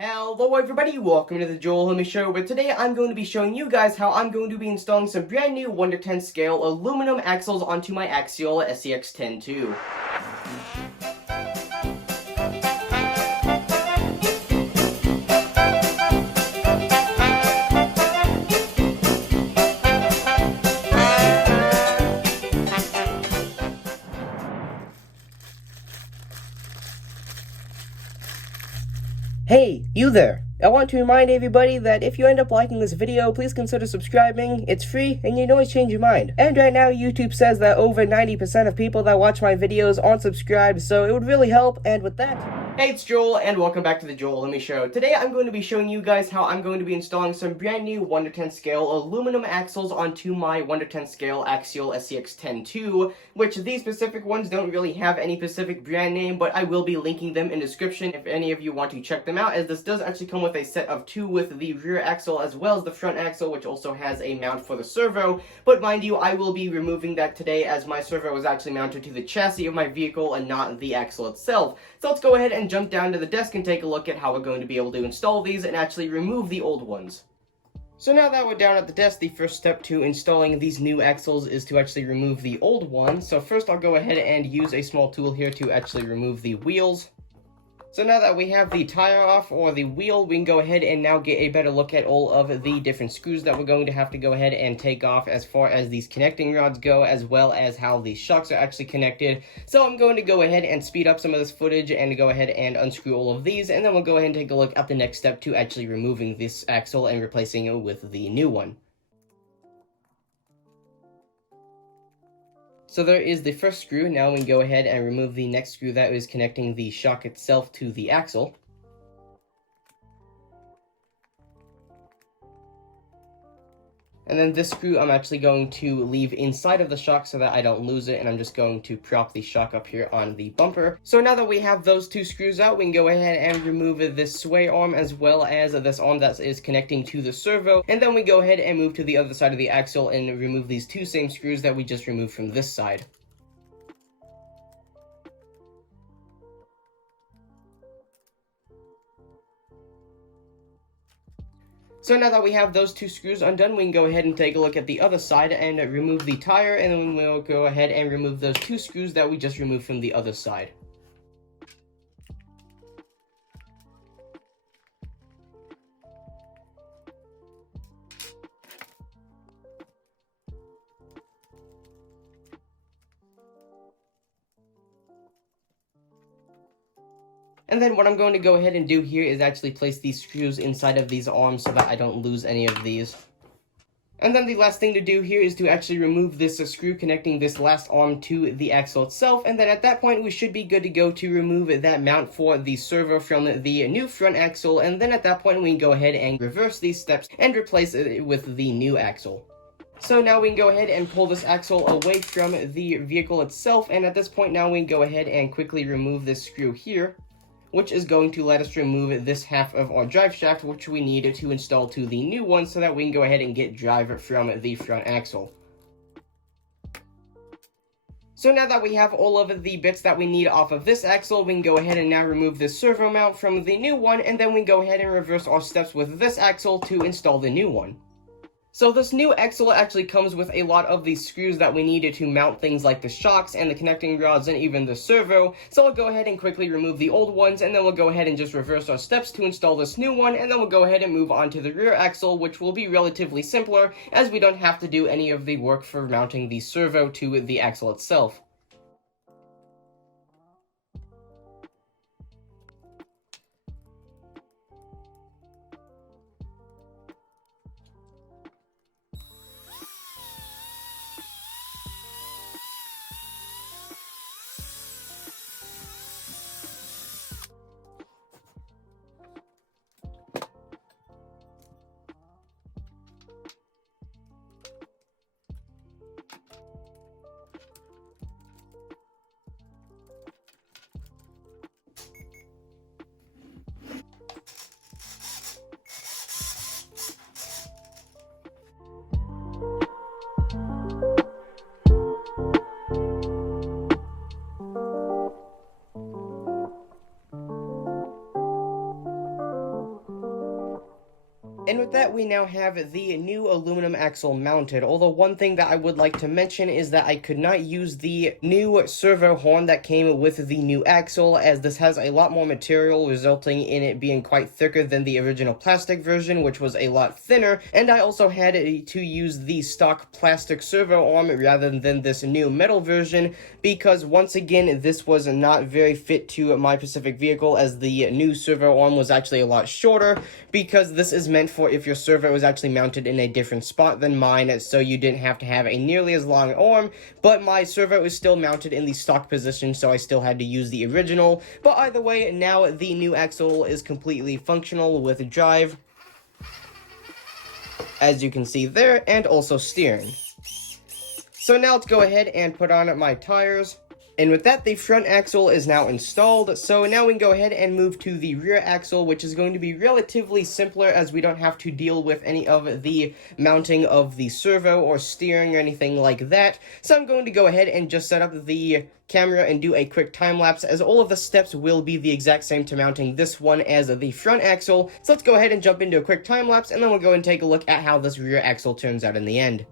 Hello everybody, welcome to the Joel Humi Show, where today I'm going to be showing you guys how I'm going to be installing some brand new 1/10 scale aluminum axles onto my Axial SCX-10 II. Hey, you there! I want to remind everybody that if you end up liking this video, please consider subscribing. It's free, and you can always change your mind. And right now, YouTube says that over 90% of people that watch my videos aren't subscribed, so it would really help, and with that... Hey, it's Joel, and welcome back to the Joel Humi Show. Today, I'm going to be showing you guys how I'm going to be installing some brand new 1/10 scale aluminum axles onto my 1/10 scale Axial SCX-10 II, which these specific ones don't really have any specific brand name, but I will be linking them in the description if any of you want to check them out, as this does actually come with a set of two with the rear axle as well as the front axle, which also has a mount for the servo. But mind you, I will be removing that today, as my servo is actually mounted to the chassis of my vehicle and not the axle itself. So let's go ahead and jump down to the desk and take a look at how we're going to be able to install these and actually remove the old ones. So now that we're down at the desk, the first step to installing these new axles is to actually remove the old ones. So first I'll go ahead and use a small tool here to actually remove the wheels. So now that we have the tire off, or the wheel, we can go ahead and now get a better look at all of the different screws that we're going to have to go ahead and take off as far as these connecting rods go, as well as how the shocks are actually connected. So I'm going to go ahead and speed up some of this footage and go ahead and unscrew all of these, and then we'll go ahead and take a look at the next step to actually removing this axle and replacing it with the new one. So there is the first screw. Now we can go ahead and remove the next screw that is connecting the shock itself to the axle. And then this screw I'm actually going to leave inside of the shock so that I don't lose it, and I'm just going to prop the shock up here on the bumper. So now that we have those two screws out, we can go ahead and remove this sway arm as well as this arm that is connecting to the servo, and then we go ahead and move to the other side of the axle and remove these two same screws that we just removed from this side. So now that we have those two screws undone, we can go ahead and take a look at the other side and remove the tire, and then we'll go ahead and remove those two screws that we just removed from the other side. And then what I'm going to go ahead and do here is actually place these screws inside of these arms so that I don't lose any of these. And then the last thing to do here is to actually remove this screw connecting this last arm to the axle itself, and then at that point we should be good to go to remove that mount for the servo from the new front axle, and then at that point we can go ahead and reverse these steps and replace it with the new axle. So now we can go ahead and pull this axle away from the vehicle itself, and at this point now we can go ahead and quickly remove this screw here, which is going to let us remove this half of our drive shaft, which we need to install to the new one so that we can go ahead and get drive from the front axle. So now that we have all of the bits that we need off of this axle, we can go ahead and now remove this servo mount from the new one, and then we can go ahead and reverse our steps with this axle to install the new one. So this new axle actually comes with a lot of these screws that we needed to mount things like the shocks and the connecting rods and even the servo. So I'll go ahead and quickly remove the old ones, and then we'll go ahead and just reverse our steps to install this new one, and then we'll go ahead and move on to the rear axle, which will be relatively simpler as we don't have to do any of the work for mounting the servo to the axle itself. And with that, we now have the new aluminum axle mounted, although one thing that I would like to mention is that I could not use the new servo horn that came with the new axle, as this has a lot more material, resulting in it being quite thicker than the original plastic version, which was a lot thinner, and I also had to use the stock plastic servo arm rather than this new metal version, because once again, this was not very fit to my Pacific vehicle, as the new servo arm was actually a lot shorter, because this is meant for if your servo is actually mounted in a different spot than mine, so you didn't have to have a nearly as long arm, but my servo is still mounted in the stock position, so I still had to use the original. But either way, now the new axle is completely functional with drive, as you can see there, and also steering. So now let's go ahead and put on my tires. And with that, the front axle is now installed, so now we can go ahead and move to the rear axle, which is going to be relatively simpler, as we don't have to deal with any of the mounting of the servo or steering or anything like that. So I'm going to go ahead and just set up the camera and do a quick time lapse, as all of the steps will be the exact same to mounting this one as the front axle. So let's go ahead and jump into a quick time lapse, and then we'll go and take a look at how this rear axle turns out in the end.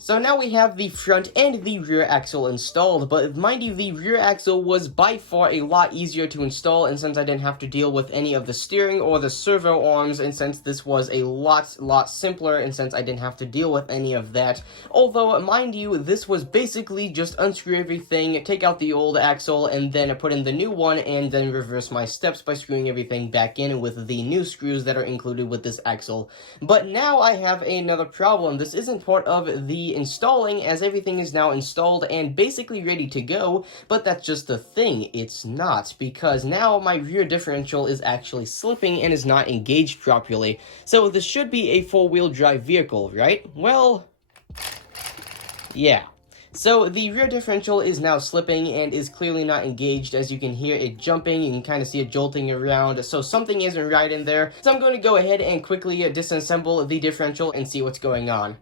So now we have the front and the rear axle installed, but mind you, the rear axle was by far a lot easier to install, and since I didn't have to deal with any of the steering or the servo arms, and since this was a lot simpler, and since I didn't have to deal with any of that. Although, mind you, this was basically just unscrew everything, take out the old axle, and then put in the new one, and then reverse my steps by screwing everything back in with the new screws that are included with this axle. But now I have another problem. This isn't part of the installing, as everything is now installed and basically ready to go, but that's just the thing, it's not, because now my rear differential is actually slipping and is not engaged properly. So this should be a four-wheel drive vehicle, right? Well, yeah. So the rear differential is now slipping and is clearly not engaged, as you can hear it jumping, you can kind of see it jolting around, so something isn't right in there. So I'm going to go ahead and quickly disassemble the differential and see what's going on.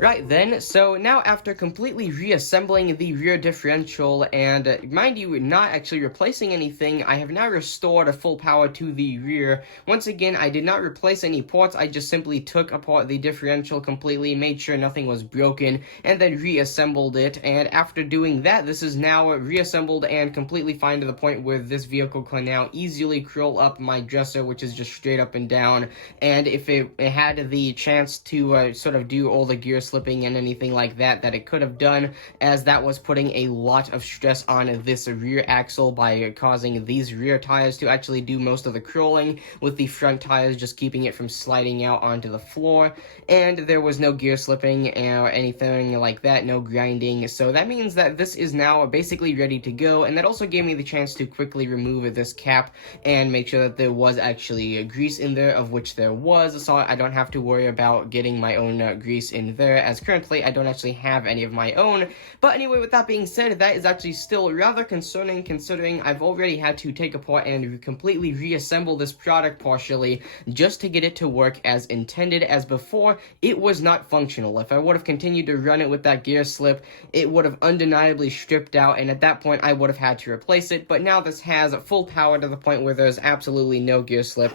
Right then, so now after completely reassembling the rear differential and, mind you, not actually replacing anything, I have now restored full power to the rear. Once again, I did not replace any parts, I just simply took apart the differential completely, made sure nothing was broken, and then reassembled it, and after doing that, this is now reassembled and completely fine to the point where this vehicle can now easily curl up my dresser, which is just straight up and down, and if it had the chance to sort of do all the gear slipping and anything like that it could have done, as that was putting a lot of stress on this rear axle by causing these rear tires to actually do most of the curling, with the front tires just keeping it from sliding out onto the floor, and there was no gear slipping or anything like that, no grinding, so that means that this is now basically ready to go, and that also gave me the chance to quickly remove this cap and make sure that there was actually grease in there, of which there was, so I don't have to worry about getting my own grease in there, as currently I don't actually have any of my own. But anyway, with that being said, that is actually still rather concerning, considering I've already had to take apart and completely reassemble this product partially just to get it to work as intended, as before it was not functional. If I would have continued to run it with that gear slip, it would have undeniably stripped out, and at that point I would have had to replace it, but now this has full power to the point where there's absolutely no gear slip.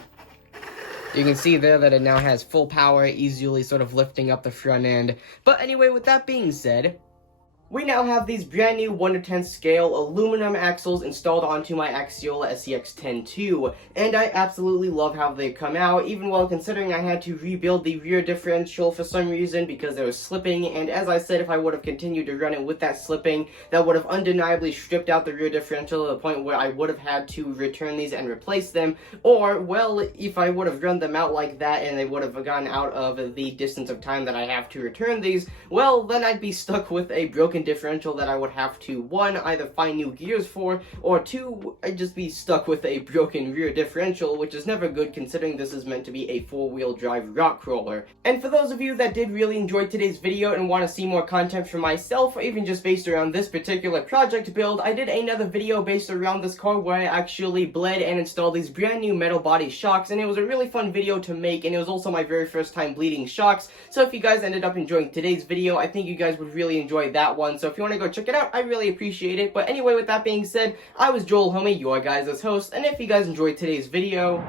You can see there that it now has full power, easily sort of lifting up the front end. But anyway, with that being said, we now have these brand new 1/10 scale aluminum axles installed onto my Axial SCX-10 and I absolutely love how they come out, even while considering I had to rebuild the rear differential for some reason because there was slipping, and as I said, if I would have continued to run it with that slipping, that would have undeniably stripped out the rear differential to the point where I would have had to return these and replace them, or, well, if I would have run them out like that and they would have gotten out of the distance of time that I have to return these, well, then I'd be stuck with a broken broken differential that I would have to, one, either find new gears for, or two, I'd just be stuck with a broken rear differential, which is never good considering this is meant to be a four-wheel drive rock crawler. And for those of you that did really enjoy today's video and want to see more content from myself, or even just based around this particular project build, I did another video based around this car where I actually bled and installed these brand new metal body shocks, and it was a really fun video to make, and it was also my very first time bleeding shocks. So if you guys ended up enjoying today's video, I think you guys would really enjoy that one. So if you want to go check it out, I really appreciate it. But anyway, with that being said, I was Joel Homie, your guys' host, and if you guys enjoyed today's video,